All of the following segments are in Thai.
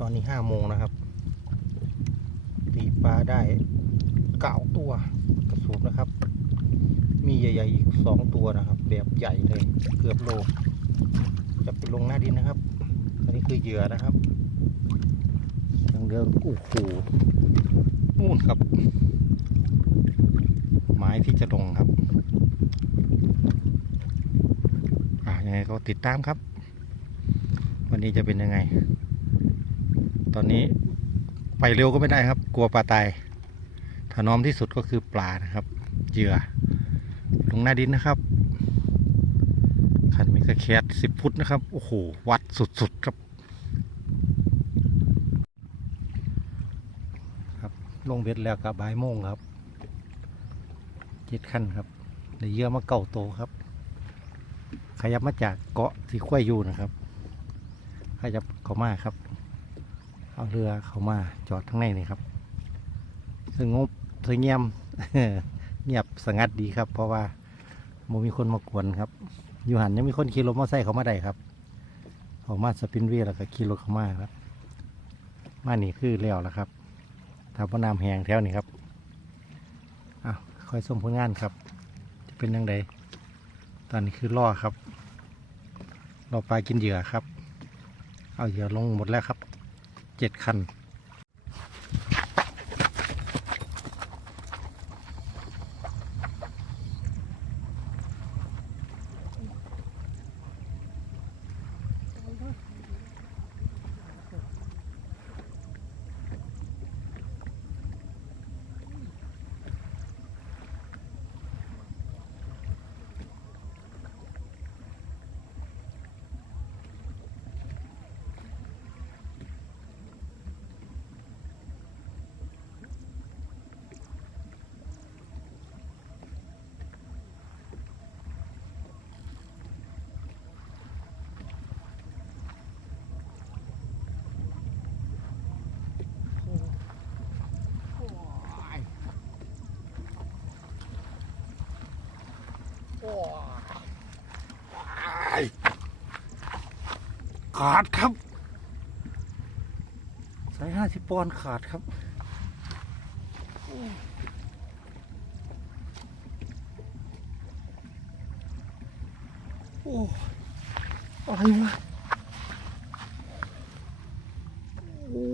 ตอนนี้ห้าโมงนะครับ ตีปลาได้เก้าตัวกระสูบนะครับ มีใหญ่ๆอีกสองตัวนะครับ แบบใหญ่เลยเกือบโลจะไปลงหน้าดินนะครับ อันนี้คือเหยื่อนะครับยังเดิมโอ้โหนู่นครับ ไม้ที่จะลงครับ ยังไงก็ติดตามครับ วันนี้จะเป็นยังไง ตอนนี้ไปเร็วก็ไม่ได้ครับ กลัวปลาตายถนอมที่สุดก็คือปลานะครับเหยื่อลงหน้าดินนะครับคันมีกระแคดสิบฟุตนะครับ โอ้โห วัดสุดๆครับครับ ลงเบ็ดแล้วกับบ่ายโมงครับเจ็ดขั้นครับได้เยอะมาเก่าโตครับ ขยับมาจากเกาะที่คุ้ยอยู่นะครับ ขยับเข้ามาครับ เอาเรือเข้ามาจอดทั้งในนี่ครับสงบสงเงียมเงียบสงัดดีครับ เพราะว่าโมมีคนมากวนครับ อยู่หันยังมีคนขี่รถมอเตอร์ไซค์เขามาได้ครับเขามาสปินเวีแล้วก็ขี่รถเขามาครับ มานี่คือเลี้ยวแล้วครับถ้าพ่น้ำแหงแถวนี้ครับอ้าวคอยส่งผลงานครับ จะเป็นยังไงตอนนี้คือล่อครับ ราปลากินเหยื่อครับ เอาเหยื่อลงหมดแล้วครับ เจ็ดคัน ขาดครับ สายห้าสิบปอนด์ขาดครับโอ้อะไรวะโอ้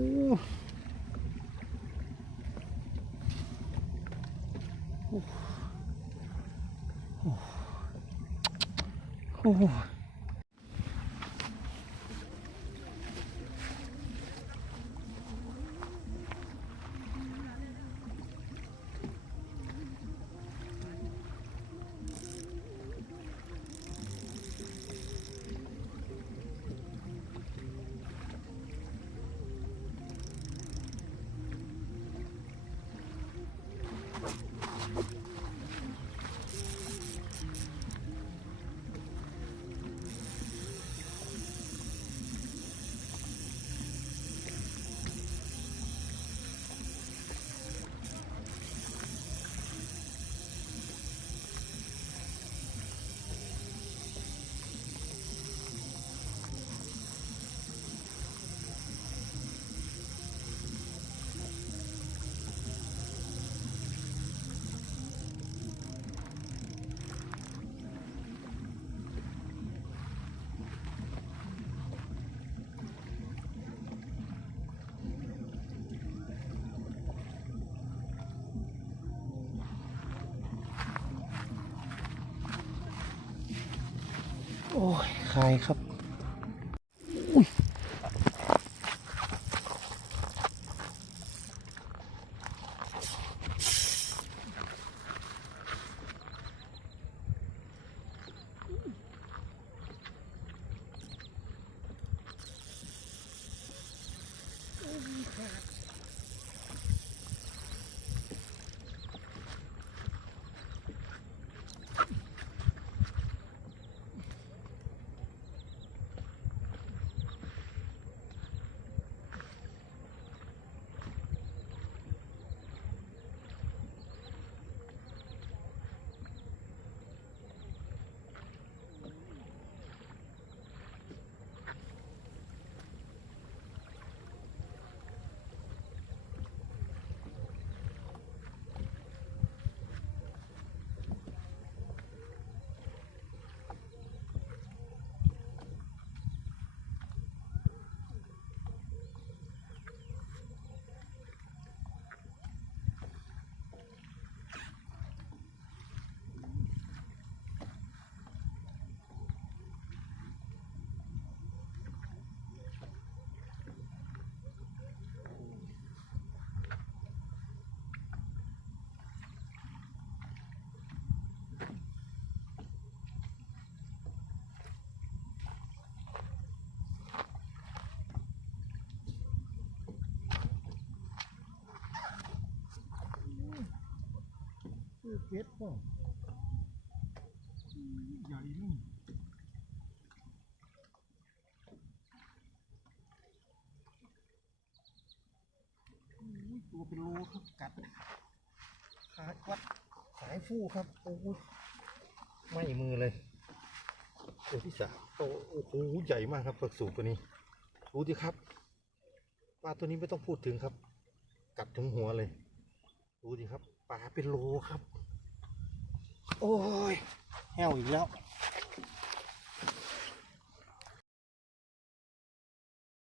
โอ้ โยคลายครับ เป็ดป่ะใหญ่นี่อุ้ยตัวเป็นโลครับกัดขาดวัดสายฟู่ครับโอ้ยไม่มือเลยตัวที่สามโอ้โอ้โหใหญ่มากครับปลาสูบตัวนี้ดูดิครับปลาตัวนี้ไม่ต้องพูดถึงครับ กัดถึงหัวเลย ดูดิครับปลาเป็นโลครับ โอ้ยแห้วอีกแล้ว